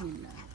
बिस्मिल्लाह।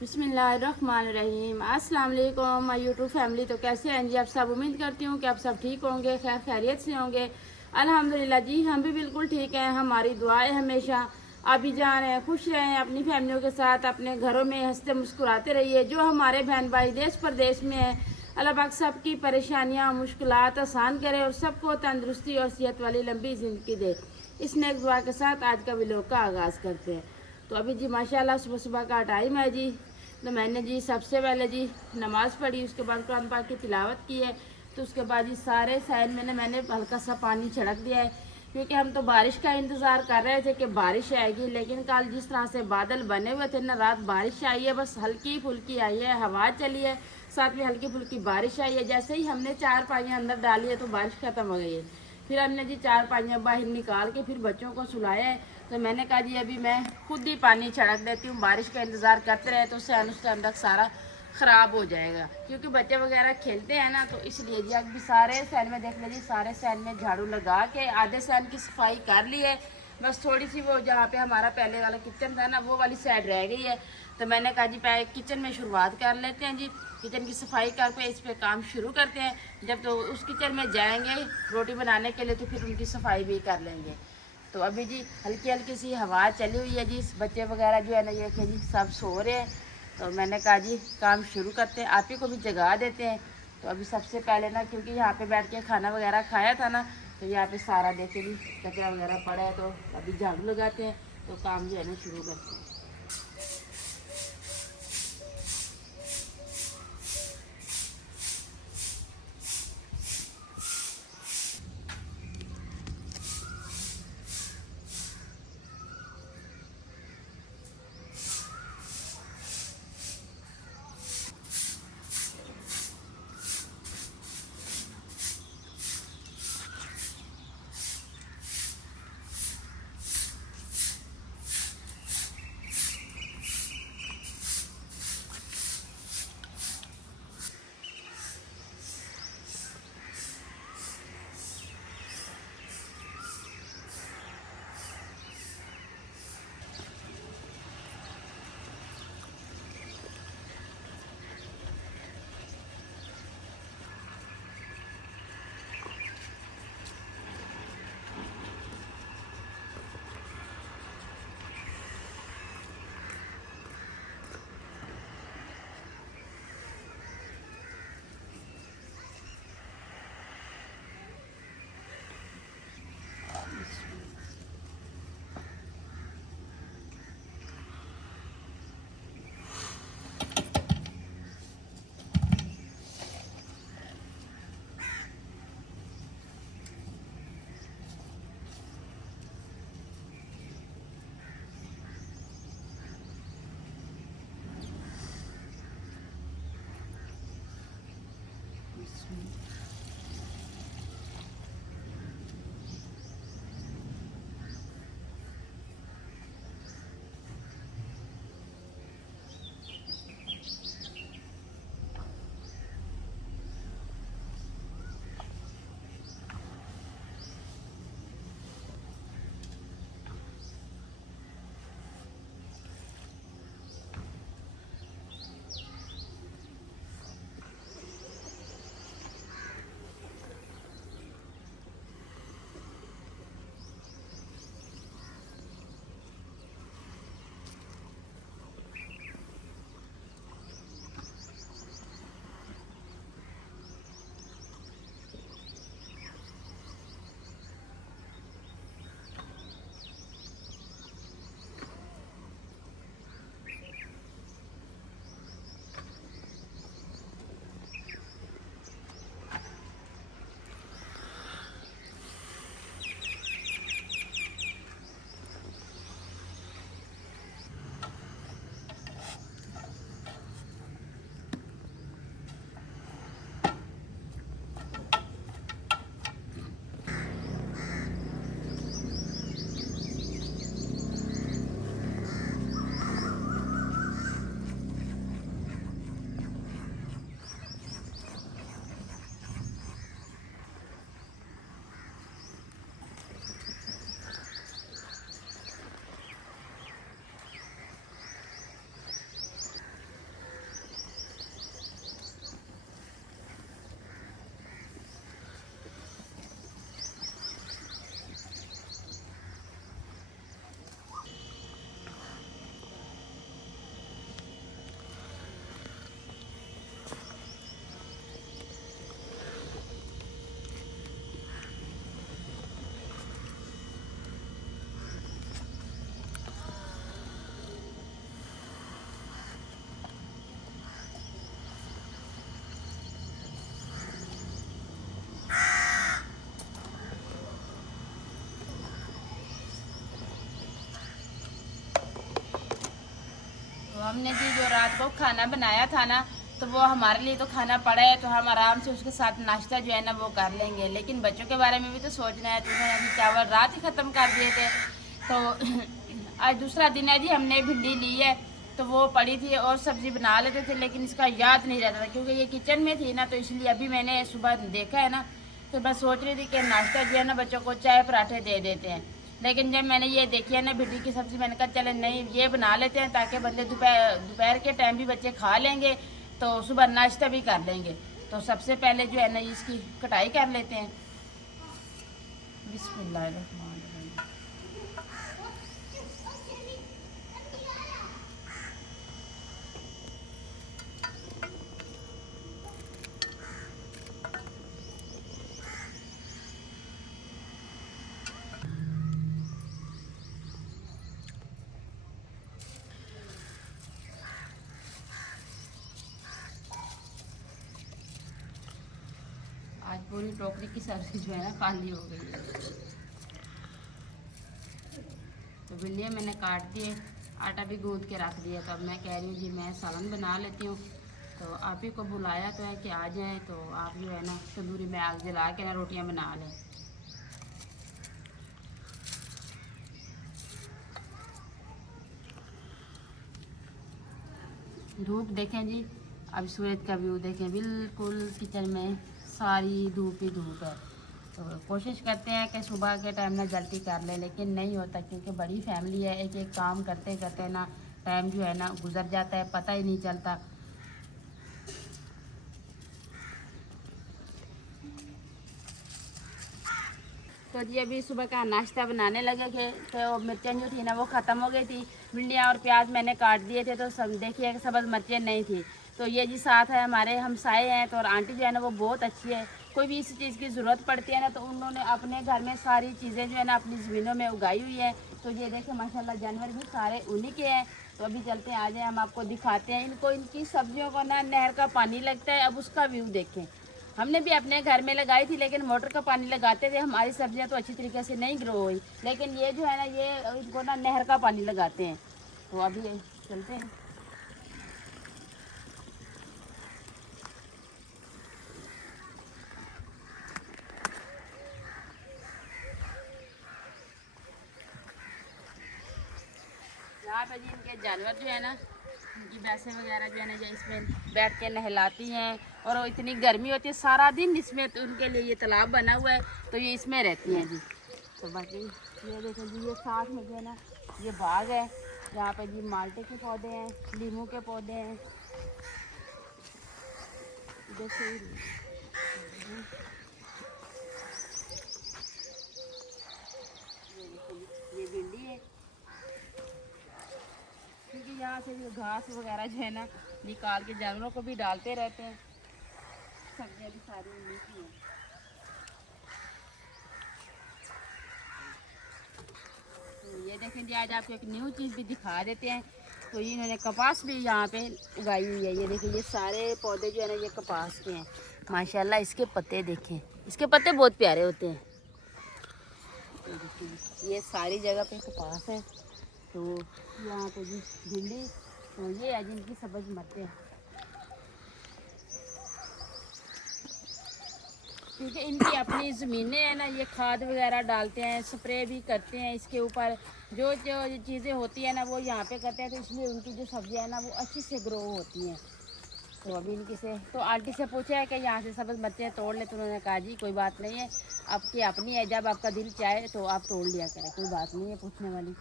बिस्मिल्लाहिर्रहमानिर्रहीम। अस्सलाम वालेकुम माय यूट्यूब फैमिली। तो कैसे हैं जी आप सब? उम्मीद करती हूँ कि आप सब ठीक होंगे, खैर खैरियत से होंगे। अल्हम्दुलिल्लाह जी हम भी बिल्कुल ठीक हैं। हमारी दुआएं हमेशा आप भी जान रहे हैं, खुश रहें अपनी फैमिलियों के साथ, अपने घरों में हंसते मुस्कुराते रहिए। जो हमारे बहन भाई देश प्रदेश में हैं, अल्लाह पाक सबकी परेशानियाँ मुश्किलात आसान करे और सबको तंदुरुस्ती और सेहत वाली लंबी ज़िंदगी दे। इस नेक दुआ के साथ आज का व्लॉग का आगाज़ करते हैं। तो अभी जी माशाल्लाह सुबह सुबह का टाइम है जी। तो मैंने जी सबसे पहले जी नमाज़ पढ़ी, उसके बाद कुरान पाक की तिलावत की है। तो उसके बाद जी सारे साइड में मैंने हल्का सा पानी छिड़क दिया है, क्योंकि हम तो बारिश का इंतज़ार कर रहे थे कि बारिश आएगी। लेकिन कल जिस तरह से बादल बने हुए थे ना, रात बारिश आई है, बस हल्की फुल्की आई है, हवा चली है, साथ में हल्की फुल्की बारिश आई है। जैसे ही हमने चार पाइयाँ अंदर डाली है तो बारिश ख़त्म हो गई है। फिर हमने जी चार पाइयाँ बाहर निकाल के फिर बच्चों को सुलाया है। तो मैंने कहा जी अभी मैं खुद ही पानी छिड़क देती हूँ, बारिश का इंतज़ार करते रहे तो सहन उस टाइम तक सारा ख़राब हो जाएगा, क्योंकि बच्चे वगैरह खेलते हैं ना। तो इसलिए जी अभी सारे सैन में देख लीजिए, सारे सैन में झाड़ू लगा के आधे सैन की सफाई कर ली है। बस थोड़ी सी वो जहाँ पे हमारा पहले वाला किचन था ना, वो वाली साइड रह गई है। तो मैंने कहा जी पहले किचन में शुरुआत कर लेते हैं जी, किचन की सफाई करके इस पे काम शुरू करते हैं। जब तो उस किचन में जाएंगे रोटी बनाने के लिए तो फिर उनकी सफाई भी कर लेंगे। तो अभी जी हल्की हल्की सी हवा चली हुई है जी, बच्चे वगैरह जो है ना ये कि जी सब सो रहे हैं। तो मैंने कहा जी काम शुरू करते हैं, आप ही को भी जगा देते हैं। तो अभी सबसे पहले ना, क्योंकि यहाँ पे बैठ के खाना वगैरह खाया था ना, तो यहाँ पे सारा देखे जी कचरा वगैरह पड़ा है। तो अभी झाड़ू लगाते हैं तो काम जो है ना शुरू करते हैं। हमने जी जो रात को खाना बनाया था ना, तो वो हमारे लिए तो खाना पड़ा है, तो हम आराम से उसके साथ नाश्ता जो है ना वो कर लेंगे। लेकिन बच्चों के बारे में भी तो सोचना है। तो उन्होंने अभी चावल रात ही ख़त्म कर दिए थे, तो आज दूसरा दिन है जी, हमने भिंडी ली है, तो वो पड़ी थी और सब्ज़ी बना लेते थे, लेकिन इसका याद नहीं रहता था क्योंकि ये किचन में थी ना, तो इसलिए अभी मैंने सुबह देखा है ना, तो मैं सोच रही थी कि नाश्ता जो है ना बच्चों को चाय पराठे दे देते हैं। लेकिन जब मैंने ये देखी है ना भिंडी की सब्ज़ी, मैंने कहा चले नहीं ये बना लेते हैं, ताकि बदले दोपहर के टाइम भी बच्चे खा लेंगे, तो सुबह नाश्ता भी कर लेंगे। तो सबसे पहले जो है ना इसकी कटाई कर लेते हैं। बिस्मिल्लाहिर्रहमानिर्रहीम। आज पूरी टोकरी की सब्जी जो है ना खाली हो गई है। तो भिंडियाँ मैंने काट दिए, आटा भी गूंद के रख दिया। तो अब मैं कह रही हूँ जी मैं सालन बना लेती हूँ। तो आप ही को बुलाया तो है कि आ जाएं, तो आप जो है ना तंदूरी में आग जला के ना रोटियाँ बना लें। धूप देखें जी, अब सूरज का व्यू देखें, बिल्कुल किचन में सारी धूप ही धूप है। तो कोशिश करते हैं कि सुबह के टाइम ना जल्दी कर लें, लेकिन नहीं होता क्योंकि बड़ी फैमिली है। एक एक काम करते करते ना टाइम जो है ना गुजर जाता है, पता ही नहीं चलता। तो जी अभी सुबह का नाश्ता बनाने लगे थे, तो मिर्चें जो थी ना वो ख़त्म हो गई थी। भिंडियाँ और प्याज मैंने काट दिए थे, तो सब देखिए कि सब्ज़ मिर्चें नहीं थी। तो ये जी साथ है हमारे हमसाए हैं, तो और आंटी जो है ना वो बहुत अच्छी है। कोई भी इस चीज़ की ज़रूरत पड़ती है ना, तो उन्होंने अपने घर में सारी चीज़ें जो है ना अपनी ज़मीनों में उगाई हुई है। तो ये देखें माशाल्लाह जानवर भी सारे उन्हीं के हैं। तो अभी चलते हैं, आ जाए हम आपको दिखाते हैं। इनको इनकी सब्जियों को ना नहर का पानी लगता है। अब उसका व्यू देखें, हमने भी अपने घर में लगाई थी, लेकिन मोटर का पानी लगाते थे, हमारी सब्जियां तो अच्छी तरीके से नहीं ग्रो हुई। लेकिन ये जो है ना ये इनको ना नहर का पानी लगाते हैं। तो अभी चलते हैं। यहाँ पे जी इनके जानवर जो है ना, इनकी भैंसें वगैरह जो है ना ये इसमें बैठ के नहलाती हैं। और इतनी गर्मी होती है सारा दिन इसमें, तो उनके लिए ये तालाब बना हुआ है, तो ये इसमें रहती हैं जी। तो बाकी ये देखें जी, ये साथ में जो है ना ये बाग है, यहाँ पे जी माल्टे के पौधे हैं, नींबू के पौधे हैं। जैसे ये भिंडी है, क्योंकि यहाँ से जो घास वगैरह जो है ना निकाल के जानवरों को भी डालते रहते हैं। सब्जियाँ भी सारी उन्हीं की हैं। तो ये देखें जी, आज आपको एक न्यू चीज़ भी दिखा देते हैं। तो ये इन्होंने कपास भी यहाँ पे उगाई हुई है। ये देखिए ये सारे पौधे जो है ना ये कपास के हैं माशाल्लाह। इसके पत्ते देखें, इसके पत्ते बहुत प्यारे होते हैं। ये सारी जगह पे कपास है। तो यहाँ पे जी भिंडी, तो ये है जिनकी सब्ज़ मरते हैं, क्योंकि इनकी अपनी ज़मीनें हैं ना, ये खाद वगैरह डालते हैं, स्प्रे भी करते हैं इसके ऊपर। जो जो चीज़ें होती है ना वो यहाँ पे करते हैं, तो इसलिए उनकी जो सब्जियाँ है ना वो अच्छी से ग्रो होती हैं। तो अभी इनकी से तो आंटी से पूछा है कि यहाँ से सब्ज़ मिर्चें तोड़ ले, तो उन्होंने कहा जी कोई बात नहीं है, आपकी अपनी है, जब आपका दिल चाहे तो आप तोड़ लिया करें, कोई बात नहीं है पूछने वाली।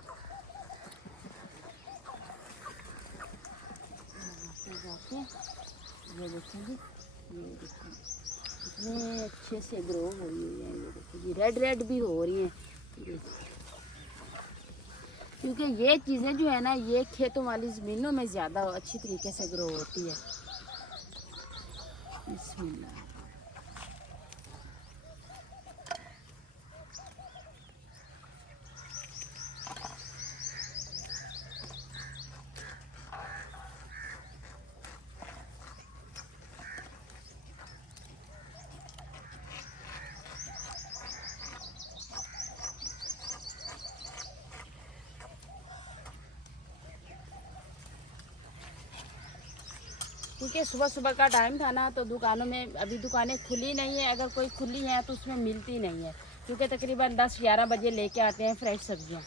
ये देखेंगे, ये देखिए इतने अच्छे से ग्रो हो रही है। ये देखिए रेड रेड भी हो रही हैं ये, क्योंकि ये चीज़ें जो है ना ये खेतों वाली ज़मीनों में ज़्यादा अच्छी तरीके से ग्रो होती है। बिस्मिल्लाह। क्योंकि सुबह सुबह का टाइम था ना, तो दुकानों में अभी दुकानें खुली नहीं है, अगर कोई खुली है तो उसमें मिलती नहीं है, क्योंकि तकरीबन 10-11 बजे लेके आते हैं फ्रेश सब्जियां।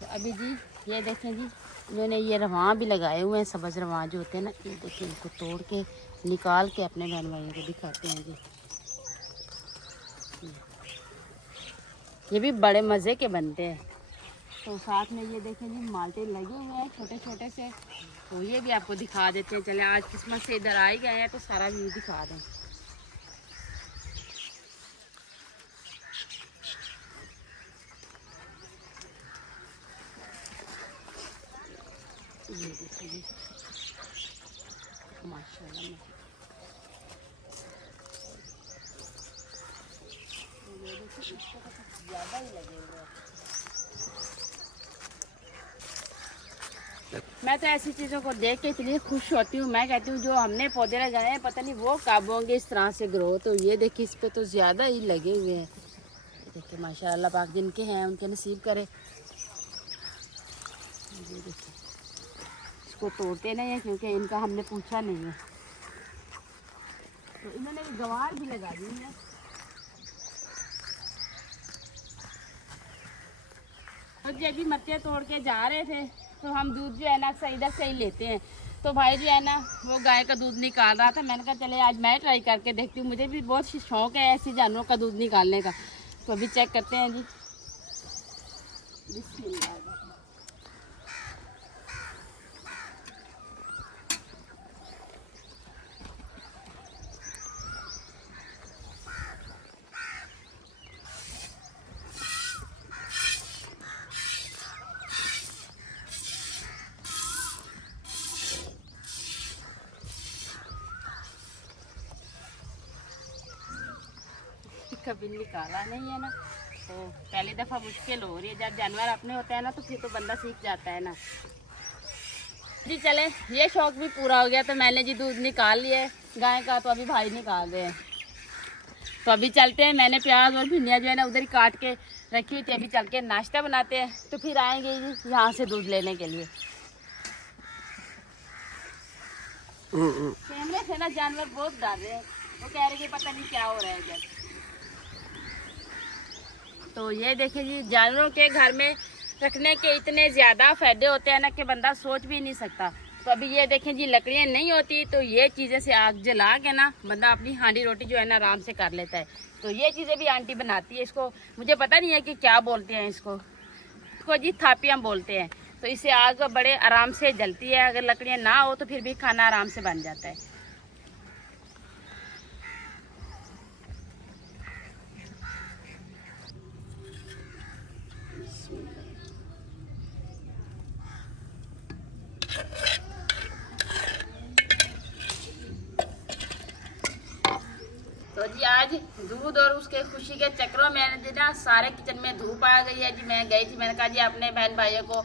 तो अभी जी ये देखें जी, इन्होंने ये रवां भी लगाए हुए हैं, सब्ज़ रवां जो होते हैं ना, ये देखिए, इनको तोड़ के निकाल के अपने बहन भाइयों को दिखाते हैं जी। ये भी बड़े मज़े के बनते हैं। तो साथ में ये देखें जी, माल्टे लगे हुए हैं छोटे छोटे से, तो ये भी आपको दिखा देते हैं। चले आज किस्मत से इधर आ ही गए हैं तो सारा व्यू दिखा दें। ये देखिए जी, माशाल्लाह ज़्यादा ही लगे हुए हैं। मैं तो ऐसी चीज़ों को देख के इतनी खुश होती हूँ। मैं कहती हूँ जो हमने पौधे लगाए हैं पता नहीं वो कब होंगे इस तरह से ग्रो। तो ये देखिए, इस पे तो ज़्यादा ही लगे हुए हैं। देखिए माशाल्लाह, पाक जिनके हैं उनके नसीब करे। ये देखिए, इसको तोड़ते नहीं है क्योंकि इनका हमने पूछा नहीं है। तो इन्होंने गवार भी लगा दी है। और जब भी मर्चे तोड़ के जा रहे थे तो हम दूध जो है ना अक्सर इधर से ही लेते हैं। तो भाई जो है ना वो गाय का दूध निकाल रहा था, मैंने कहा चले आज मैं ट्राई करके देखती हूँ, मुझे भी बहुत शौक है ऐसे जानवरों का दूध निकालने का। तो अभी चेक करते हैं जी। बिस्मिल्लाह। कभी निकाला नहीं है ना, तो पहली दफ़ा मुश्किल हो रही है। जब जानवर अपने होते हैं ना तो फिर तो बंदा सीख जाता है ना जी। चले, ये शौक भी पूरा हो गया। तो मैंने जी दूध निकाल लिया है गाय का, तो अभी भाई निकाल रहे हैं। तो अभी चलते हैं। मैंने प्याज और भिंडियाँ जो है ना उधर ही काट के रखी हुई थी, अभी चल के नाश्ता बनाते हैं। तो फिर आएंगे जी यहाँ से दूध लेने के लिए। कैमरे से ना जानवर बहुत डर रहे हैं, वो कह रहे कि पता नहीं क्या हो रहा है इधर। तो ये देखिए जी, जानवरों के घर में रखने के इतने ज़्यादा फ़ायदे होते हैं ना कि बंदा सोच भी नहीं सकता। तो अभी ये देखें जी, लकड़ियाँ नहीं होती तो ये चीज़ें से आग जला के ना बंदा अपनी हांडी रोटी जो है ना आराम से कर लेता है। तो ये चीज़ें भी आंटी बनाती है। इसको मुझे पता नहीं है कि क्या बोलते हैं इसको जी थापियाँ बोलते हैं। तो इससे आग बड़े आराम से जलती है। अगर लकड़ियाँ ना हो तो फिर भी खाना आराम से बन जाता है। तो जी आज दूध और उसके खुशी के चक्रों में ना सारे किचन में धूप आ गई है जी। मैं गई थी, मैंने कहा जी अपने बहन भाइयों को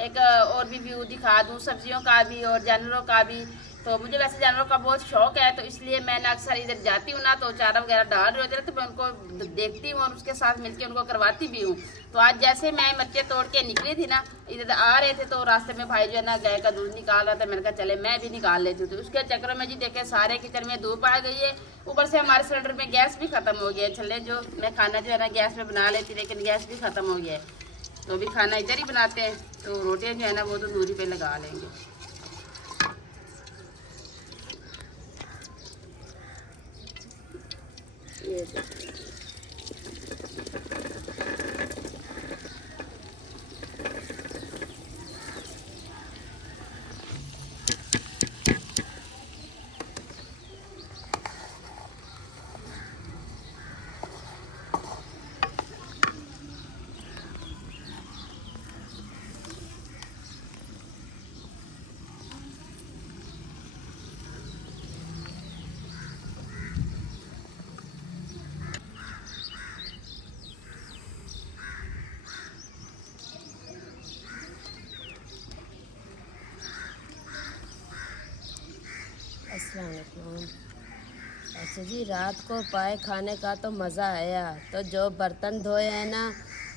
एक और भी व्यू दिखा दूँ, सब्जियों का भी और जानवरों का भी। तो मुझे वैसे जानवरों का बहुत शौक है, तो इसलिए मैं ना अक्सर इधर जाती हूँ ना, तो चारा वगैरह डाल रहे होते हैं तो मैं उनको देखती हूँ और उसके साथ मिलकर उनको करवाती भी हूँ। तो आज जैसे मैं मिर्चें तोड़ के निकली थी ना, इधर आ रहे थे तो रास्ते में भाई जो है ना गाय का दूध निकाल रहा था। मैंने कहा चले मैं भी निकाल लेती हूँ। तो उसके चक्कर में जी देखे सारे किचन में धूप आ गई है। ऊपर से हमारे सिलेंडर में गैस भी खत्म हो गया है। चले जो मैं खाना जो है ना गैस में बना लेती, लेकिन गैस भी खत्म हो गया है। तो अभी खाना इधर ही बनाते हैं। तो रोटियां जो है ना वो तो दूरी पे लगा लेंगे। ये अस्सलाम वालेकुम। अच्छा जी, रात को पाए खाने का तो मज़ा आया। तो जो बर्तन धोए हैं ना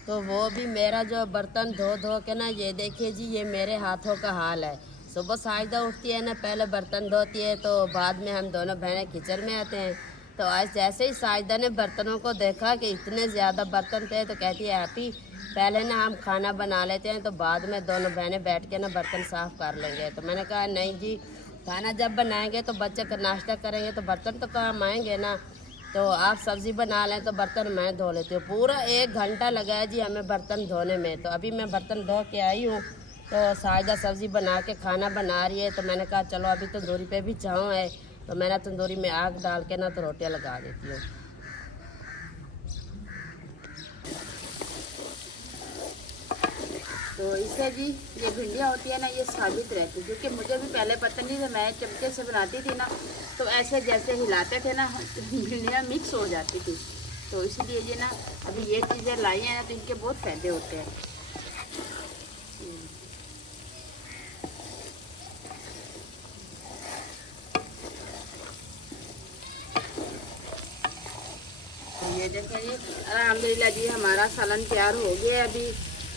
तो वो भी मेरा जो बर्तन धो धो के ना, ये देखिए जी, ये मेरे हाथों का हाल है। सुबह साजिदा उठती है ना, पहले बर्तन धोती है, तो बाद में हम दोनों बहनें किचन में आते हैं। तो आज जैसे ही साजिदा ने बर्तनों को देखा कि इतने ज़्यादा बर्तन थे, तो कहती है हैप्पी, पहले ना हम खाना बना लेते हैं, तो बाद में दोनों बहनें बैठ के ना बर्तन साफ़ कर लेंगे। तो मैंने कहा नहीं जी, खाना जब बनाएंगे तो बच्चे का नाश्ता करेंगे तो बर्तन तो काम आएंगे ना। तो आप सब्ज़ी बना लें तो बर्तन मैं धो लेती हूँ। पूरा 1 घंटा लगा है जी हमें बर्तन धोने में। तो अभी मैं बर्तन धो के आई हूँ, तो साजिदा सब्ज़ी बना के खाना बना रही है। तो मैंने कहा चलो अभी तंदूरी पे भी चाँव है, तो मैंने तंदूरी में आग डाल के ना तो रोटियाँ लगा देती हूँ। तो इससे जी ये भिंडियाँ होती है ना, ये साबित रहती है, क्योंकि मुझे भी पहले पता नहीं था। मैं चमचे से बनाती थी ना, तो ऐसे जैसे हिलाते थे ना, भिंडियाँ मिक्स हो जाती थी। तो इसीलिए ये ना अभी ये चीज़ें लाई हैं ना, तो इनके बहुत फ़ायदे होते हैं। तो ये देखें जी, अल्हम्दुलिल्लाह जी हमारा सालन तैयार हो गया है अभी।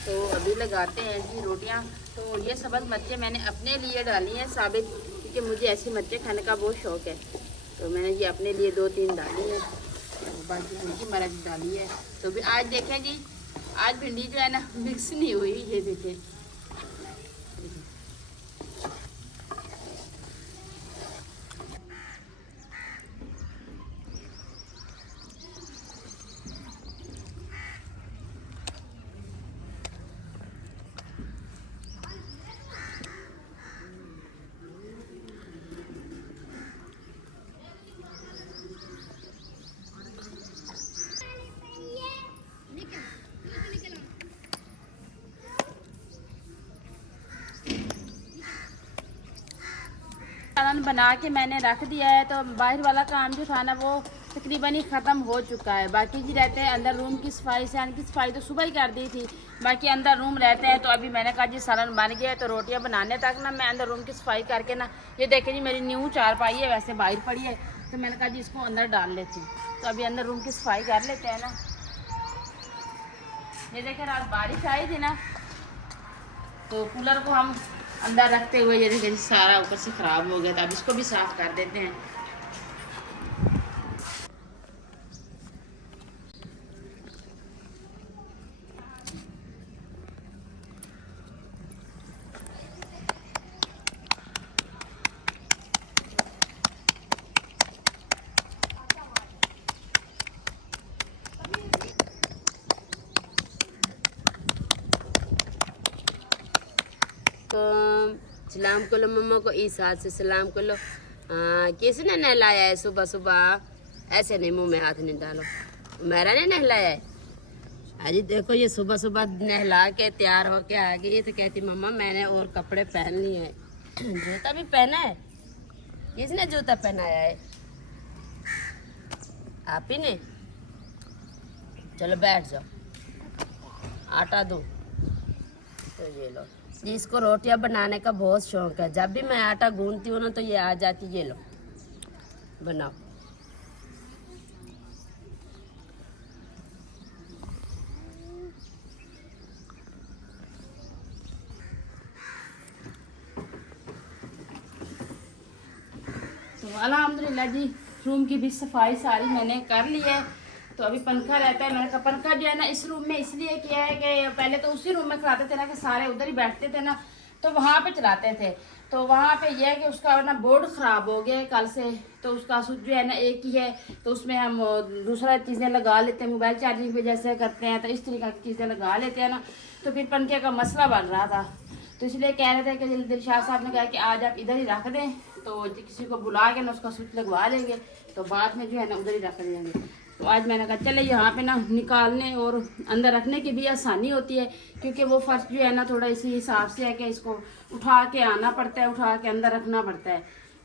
तो अभी लगाते हैं जी रोटियां। तो ये सबक मिर्चें मैंने अपने लिए डाली हैं साबित, क्योंकि मुझे ऐसी मिर्चें खाने का बहुत शौक़ है। तो मैंने ये अपने लिए 2-3 डाली है, और बाकी उनकी मर्च डाली है। तो भी आज देखें जी, आज भिंडी जो है ना मिक्स नहीं हुई, ये देखें। सालन बना के मैंने रख दिया है। तो बाहर वाला काम जो था ना, वो तकरीबन ही ख़त्म हो चुका है। बाकी जी रहते हैं अंदर रूम की सफाई, सहन की सफाई तो सुबह ही कर दी थी, बाकी अंदर रूम रहते हैं। तो अभी मैंने कहा जी सालन बन गया है, तो रोटियां बनाने तक ना मैं अंदर रूम की सफाई करके ना, ये देखें जी मेरी न्यू चारपाई है, वैसे बाहर पड़ी है, तो मैंने कहा जी इसको अंदर डाल लेती हूँ। तो अभी अंदर रूम की सफाई कर लेते हैं ना। ये देखें रात बारिश आई थी ना, तो कूलर को हम अंदर रखते हुए ये देखिए सारा ऊपर से ख़राब हो गया था। अब इसको भी साफ़ कर देते हैं। सलाम को लो मम्मा को, इस हाथ से सलाम को लो। किसने नहलाया है सुबह सुबह? ऐसे नहीं, मुंह में हाथ नहीं डालो। मेरा ने नहलाया है। अरे देखो ये सुबह सुबह नहला के तैयार होके आ गई, तो कहती मम्मा मैंने और कपड़े पहन लिए हैं। जूता भी पहना है? किसने जूता पहनाया है? आप ही ने? चलो बैठ जाओ, आटा दो। तो ये लो, इसको रोटियां बनाने का बहुत शौक है। जब भी मैं आटा गूंथती हूँ ना, तो ये आ जाती, ये लो बनाओ। तो अल्हम्दुलिल्लाह जी रूम की भी सफाई सारी मैंने कर ली है। तो अभी पंखा रहता है, मैंने कहा पंखा जो है ना इस रूम में इसलिए किया है कि पहले तो उसी रूम में कराते थे ना, कि सारे उधर ही बैठते थे ना, तो वहाँ पे चलाते थे। तो वहाँ पे यह है कि उसका ना बोर्ड ख़राब हो गया है कल से, तो उसका स्विच जो है ना एक ही है, तो उसमें हम दूसरा चीज़ें लगा लेते हैं, मोबाइल चार्जिंग पे जैसे करते हैं, तो इस तरीके की चीज़ें लगा लेते हैं ना। तो फिर पंखे का मसला बन रहा था, तो इसलिए कह रहे थे कि दिलशाद साहब ने कहा कि आज आप इधर ही रख दें, तो किसी को बुला के ना उसका स्विच लगवा लेंगे, तो बाद में जो है ना उधर ही रख देंगे। तो आज मैंने कहा चले यहाँ पे ना निकालने और अंदर रखने की भी आसानी होती है, क्योंकि वो फर्श जो है ना थोड़ा इसी हिसाब से है कि इसको उठा के आना पड़ता है, उठा के अंदर रखना पड़ता है।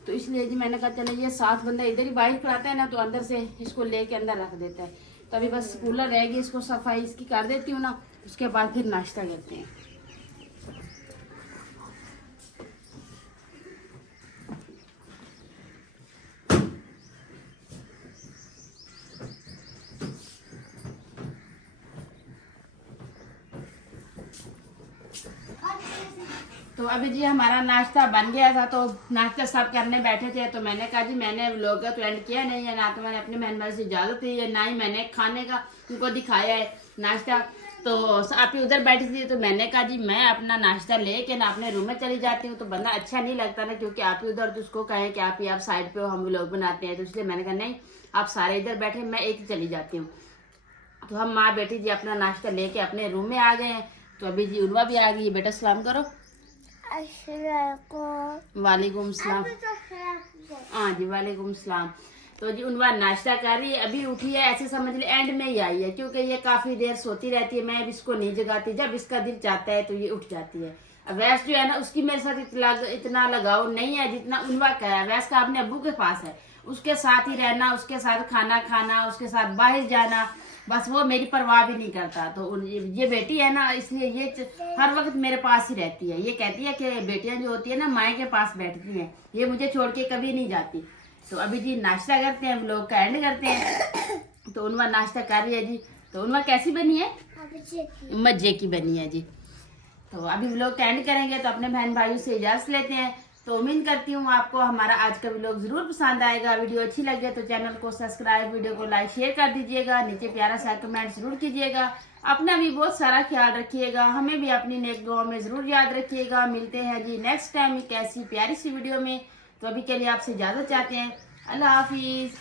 तो इसलिए जी मैंने कहा चले ये 7 बंदे इधर ही बाहर खड़ाते हैं ना, तो अंदर से इसको लेके अंदर रख देता है। तो अभी बस कूलर रहेगी, इसको सफाई इसकी कर देती हूँ ना, उसके बाद फिर नाश्ता करते हैं। तो अभी जी हमारा नाश्ता बन गया था, तो नाश्ता सब करने बैठे थे, तो मैंने कहा जी मैंने व्लॉग तो एंड किया नहीं है, ना तो मैंने अपने बहन भाई से इजाज़त दी है, ना ही मैंने खाने का उनको दिखाया है नाश्ता। तो आप ही उधर बैठी थी, तो मैंने कहा जी मैं अपना नाश्ता लेके ना अपने रूम में चली जाती हूँ, तो बंदा अच्छा नहीं लगता ना, क्योंकि आप ही उधर तो उसको कहें कि आप ही आप साइड पे हो, हम व्लॉग बनाते हैं, तो इसलिए मैंने कहा नहीं आप सारे इधर बैठे, मैं एक ही चली जाती हूँ। तो हम माँ बेटी जी अपना नाश्ता लेके अपने रूम में आ गए हैं। तो अभी जी उर्वा भी आ गई है, बेटा सलाम करो। वालेकुम सलाम। हाँ जी वालेकुम सलाम। तो जी उनवा नाश्ता कर रही है, अभी उठी है, ऐसे समझ ले एंड में ही आई है, क्योंकि ये काफी देर सोती रहती है, मैं अब इसको नहीं जगाती, जब इसका दिल चाहता है तो ये उठ जाती है। अब वैस जो है ना उसकी मेरे साथ इतना लगाव नहीं है जितना उनवा का है। वैस का अपने अब्बू के पास है, उसके साथ ही रहना, उसके साथ खाना खाना, उसके साथ बाहर जाना, बस वो मेरी परवाह भी नहीं करता। तो ये बेटी है ना, इसलिए ये हर वक्त मेरे पास ही रहती है। ये कहती है कि बेटियां जो होती है ना माए के पास बैठती हैं, ये मुझे छोड़ के कभी नहीं जाती। तो अभी जी नाश्ता करते हैं, व्लॉग का एंड करते हैं। तो उनवा नाश्ता कर रही है जी। तो उनवा कैसी बनी है? मज्जे की बनी है जी। तो अभी व्लॉग का एंड करेंगे, तो अपने बहन भाइयों से इजाजत लेते हैं। तो उम्मीद करती हूँ आपको हमारा आज का व्लॉग जरूर पसंद आएगा। वीडियो अच्छी लगे तो चैनल को सब्सक्राइब, वीडियो को लाइक शेयर कर दीजिएगा, नीचे प्यारा सा कमेंट जरूर कीजिएगा। अपना भी बहुत सारा ख्याल रखिएगा, हमें भी अपनी नेक दुआ में जरूर याद रखिएगा। मिलते हैं जी नेक्स्ट टाइम एक ऐसी प्यारी सी वीडियो में। तो अभी के लिए आपसे इजाजत चाहते हैं। अल्लाह हाफिज।